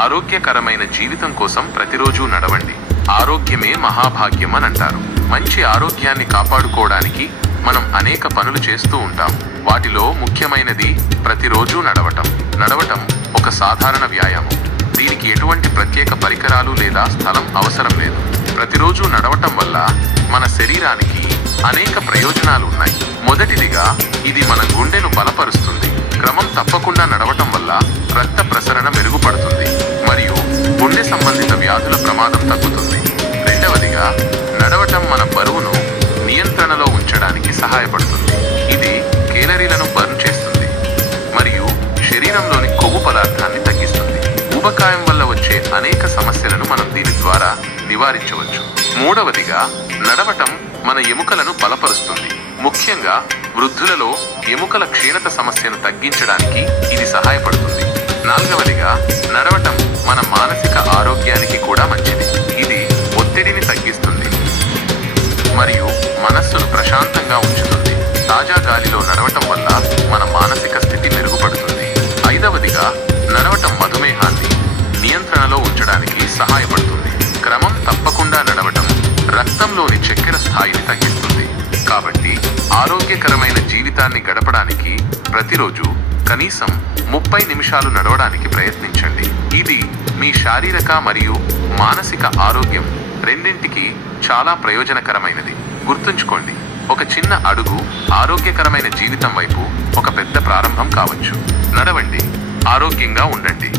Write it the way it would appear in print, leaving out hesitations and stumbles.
ఆరోగ్యకరమైన జీవితం కోసం ప్రతిరోజు నడవండి. ఆరోగ్యమే మహాభాగ్యం అని అంటారు. మంచి ఆరోగ్యాన్ని కాపాడుకోవడానికి మనం అనేక పనులు చేస్తూ ఉంటాం. వాటిలో ముఖ్యమైనది ప్రతిరోజు నడవటం. నడవటం ఒక సాధారణ వ్యాయామం. దీనికి ఎటువంటి ప్రత్యేక పరికరాలు లేదా స్థలం అవసరం లేదు. ప్రతిరోజు నడవటం వల్ల మన శరీరానికి అనేక ప్రయోజనాలు ఉన్నాయి. మొదటిదిగా ఇది మన గుండెను బలపరుస్తుంది. క్రమం తప్పకుండా నడవటం వల్ల రక్త ప్రసరణ మెరుగుపడుతుంది మరియు గుండె సంబంధిత వ్యాధుల ప్రమాదం తగ్గుతుంది. రెండవదిగా నడవటం మన బరువును నియంత్రణలో ఉంచడానికి సహాయపడుతుంది. ఇది కేలరీలను బర్న్ చేస్తుంది మరియు శరీరంలోని కొవ్వు పదార్థాన్ని తగ్గిస్తుంది. ఊబకాయం వల్ల వచ్చే అనేక సమస్యలను మనం దీని ద్వారా నివారించవచ్చు. మూడవదిగా నడవటం మన ఎముకలను బలపరుస్తుంది. ముఖ్యంగా వృద్ధులలో ఎముకల క్షీణత సమస్యను తగ్గించడానికి ఇది సహాయపడుతుంది. నాలుగవదిగా నడవటం మన మానసిక ఆరోగ్యానికి కూడా మంచిది. ఇది ఒత్తిడిని తగ్గిస్తుంది మరియు మనస్సును ప్రశాంతంగా ఉంచుతుంది. తాజా గాలిలో నడవటం వల్ల మన మానసిక స్థితి మెరుగుపడుతుంది. ఐదవదిగా నడవటం మధుమేహాన్ని నియంత్రణలో ఉంచడానికి సహాయపడుతుంది. క్రమం తప్పకుండా నడవటం రక్తంలోని చక్కెర స్థాయిని తగ్గిస్తుంది. కాబట్టి ఆరోగ్యకరమైన జీవితాన్ని గడపడానికి ప్రతిరోజు కనీసం 30 నిమిషాలు నడవడానికి ప్రయత్నించండి. ఇది మీ శారీరక మరియు మానసిక ఆరోగ్యం రెండింటికి చాలా ప్రయోజనకరమైనది. గుర్తుంచుకోండి, ఒక చిన్న అడుగు ఆరోగ్యకరమైన జీవితం వైపు ఒక పెద్ద ప్రారంభం కావచ్చు. నడవండి, ఆరోగ్యంగా ఉండండి.